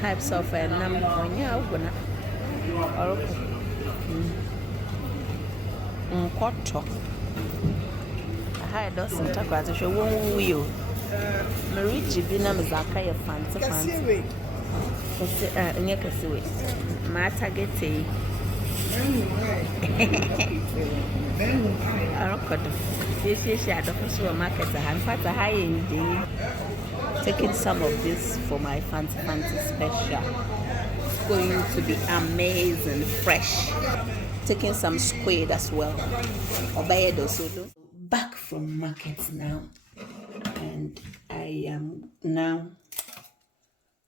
types of nam onya Nkoto. Hi, doesn't talk about the one wheel. Mariji Bina Mazaka, your fancy fancy. Nyakasiwe. Mata gete. Arokodo. This at the supermarket. In fact, a high in the taking some of this for my fancy special. It's going to be amazing, fresh. Taking some squid as well. Back from market now, and I am now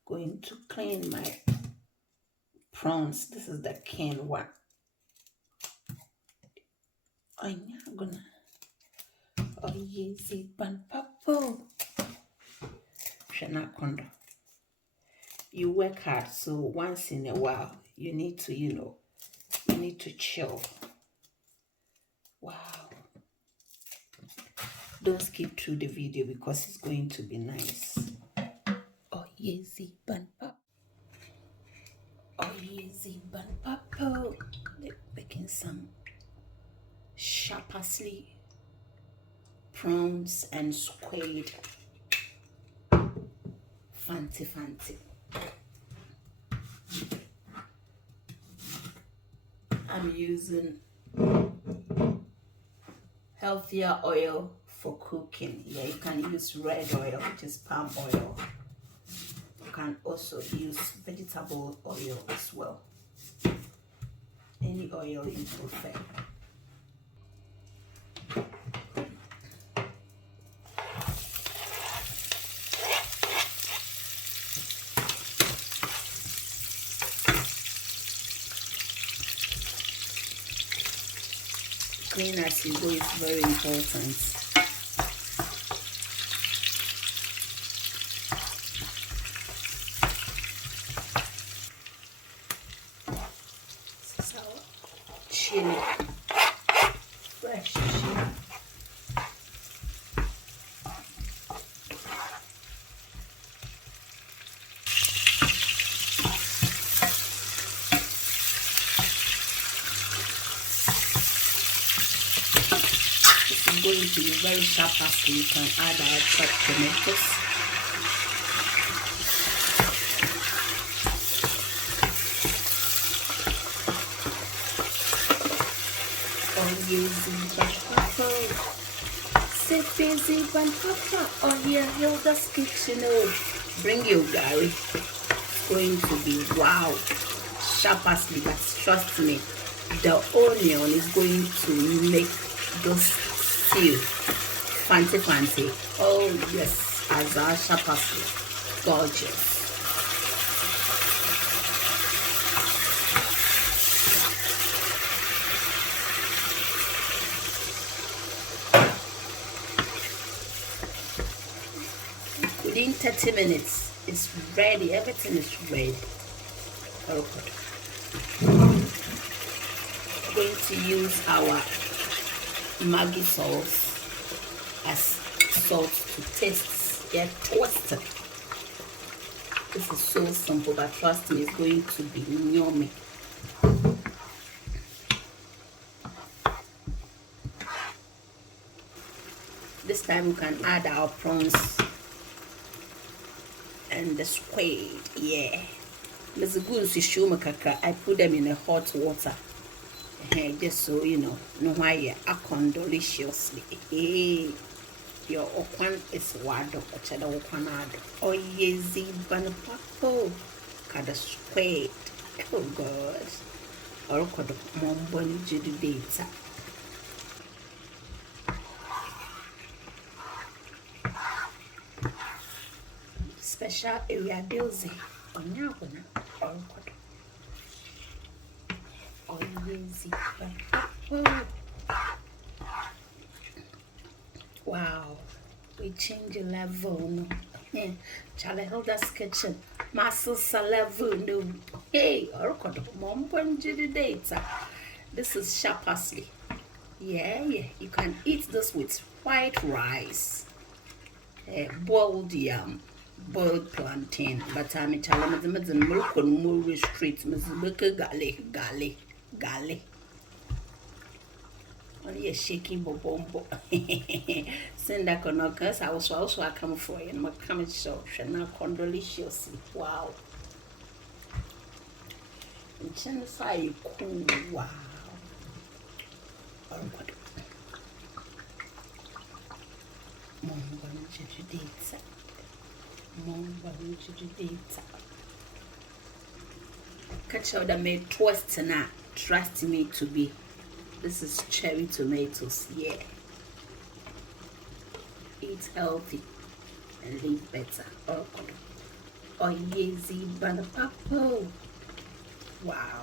going to clean my prawns. This is the canned one. I'm gonna easy pan papo. Shana you work hard, so once in a while you need to, you need to chill. Wow. Don't skip through the video because it's going to be nice. Oh, easy pan pap. Oh, easy pan papo. They're making some sharp parsley, prawns, and squid. Fancy. I'm using healthier oil for cooking. Yeah, you can use red oil, which is palm oil. You can also use vegetable oil as well. Any oil you prefer. Clean as you go is very important. Sour chili, fresh chili. Going to be very sharp after you can add our chopped tomatoes. Sit busy, Papa. Oh, here, Hilda's kitchen. Oh, bring your Gary. It's going to be wow, sharp as me, but trust me, the onion is going to make those fancy. Oh yes, as our sharp gorgeous. Within 30 minutes, it's ready. Everything is ready. Oh God. We're going to use our Maggi sauce as salt to taste. Yeah, toasted. This is so simple, but trust me, it's going to be yummy. This time we can add our prawns and the squid. Yeah, there's a good kaka. I put them in a hot water. Just so you know why you are deliciously. Hey, your okwan is wado, ochada okwanado. Oh yes, banapapo, kada squid. Oh God, or kodo momboni judu data. Special area bills on your one or kodo. Oh easy, wow, we change the level. Charlie Hilda's kitchen, muscle level. No, hey, or mom the data. This is sharp parsley. Yeah, you can eat this with white rice, boiled yam, boiled plantain, but I'm a child, milk and more restrict, Miss Milk garlic. Only a shaking bobombo. Send that conocus. I was also a come for you, and my coming so now condoliciously. Wow. And Chenify cool. Wow. Oh, what? Mom, want you to date. Mom, want you to date. Catch out the made twist now. Trust me to be. This is cherry tomatoes. Yeah. Eat healthy and live better. Oh, yeezy banapapo. Wow.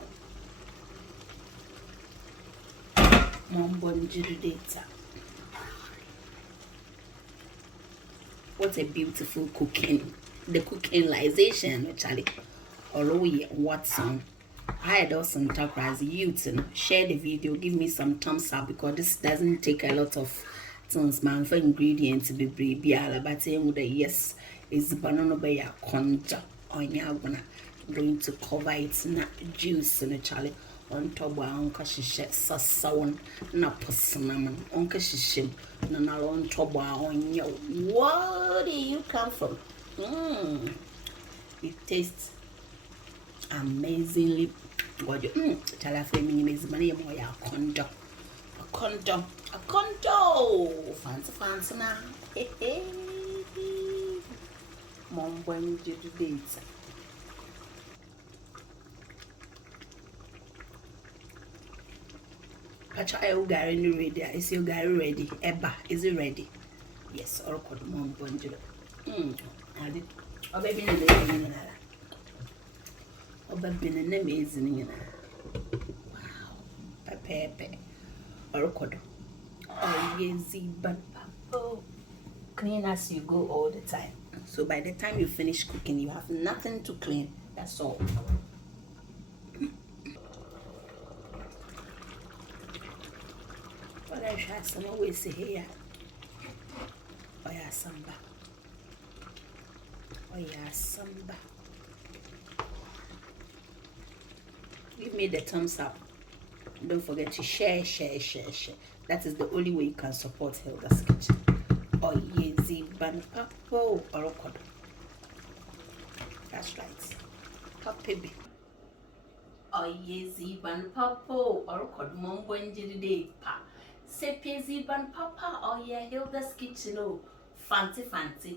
Mom bonjiru data. What a beautiful cooking. The cookingization, Charlie. Oloye Watson. I had also talk as youth, share the video, give me some thumbs up because this doesn't take a lot of things, man, for ingredients to be brave. But yes, it's banana by a conja on your going to cover it, not juice and Charlie on top of Uncle Shisha Sassawan, not Pusanaman, Uncle Shishim, no on top on you. Where do you come from? It tastes amazingly gorgeous. Tell a family is money more a condo. Fancy now. Hey. Mom, when you do dates. Pacha, I will Gary ready. Is your Gary ready? Eba, is it ready? Yes, or could mom bonjour. I did. Oh, baby, no, oh, baby, no, amazing. Wow, pepe, or could. Oh, yes, but oh, clean as you go all the time. So by the time you finish cooking, you have nothing to clean. That's all. What I shall some always say here. Oh yeah, samba. Oh yeah, samba. Give me the thumbs up. Don't forget to share. That is the only way you can support Hilda's Kitchen. Oh yeah, banpapo or kodo. That's right. Papi. Oh yeah, banpapo or kodo. Mom wenji day pa. Sepe banpapa. Oh yeah, Hilda's Kitchen. Oh, fancy,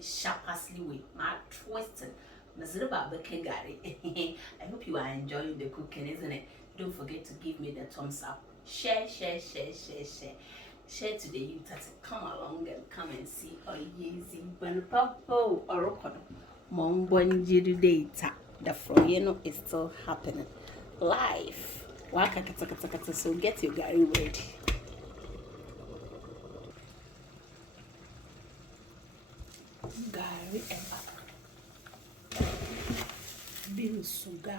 sharply way. My twisted. I hope you are enjoying the cooking, isn't it? Don't forget to give me the thumbs up. Share. Share to the youth to come along and come and see Oyezi Banpapo Orokono. Mombonjiru data. The Froyeno is still happening. Live. Waka kata, so get your Gary ready. Gary Emma. Bill Sugai.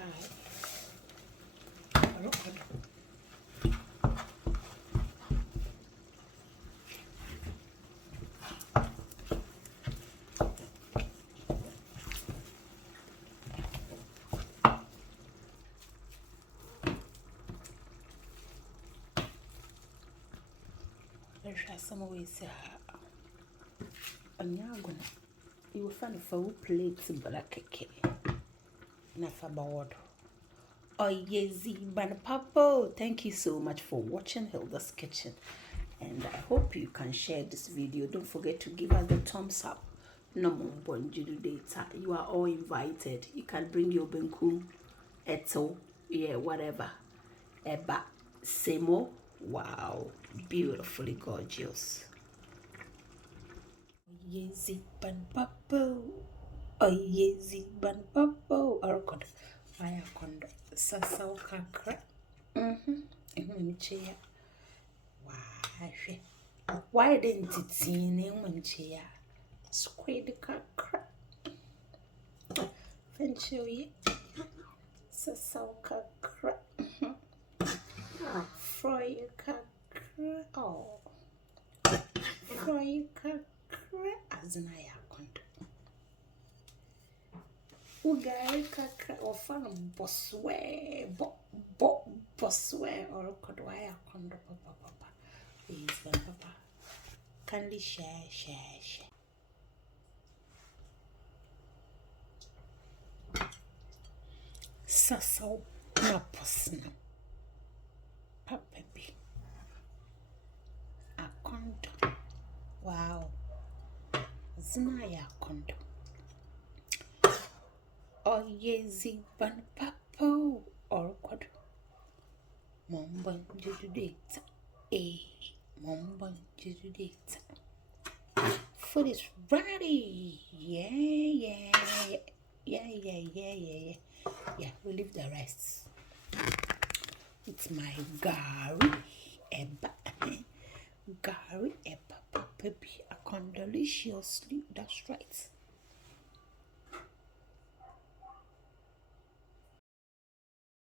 Some way say anyagona you will find a plate black cake na fabaward. Oh yezi banpapo. Thank you so much for watching Hilda's Kitchen, and I hope you can share this video. Don't forget to give us the thumbs up. No more bonjiru data. You are all invited. You can bring your benku, eto, yeah, whatever. Eba, semo. Wow, beautifully gorgeous. Yezi banpapo. Oh yezi banpapo. Arokod. Fire condo. Sasau kakra. Chair. Why didn't it see in chair? Squid kakra. Fancy. Sasau kakra. Fry kakra. Oh. Fry kakra. As an ayakondo. Ugari kaka or fan boswe boswe or kodwaya kondo papa. Please, papa. Kindly share. Sasaw na posna. Papa bi. Akondo. Wow. Zina ya kondo. Oyezi ban papo or kodo. Momban jududeta. Momban jududeta. Food is ready. Yeah. Yeah, we'll leave the rest. It's my gari eba. Gari eba baby. I can deliciously. That's right.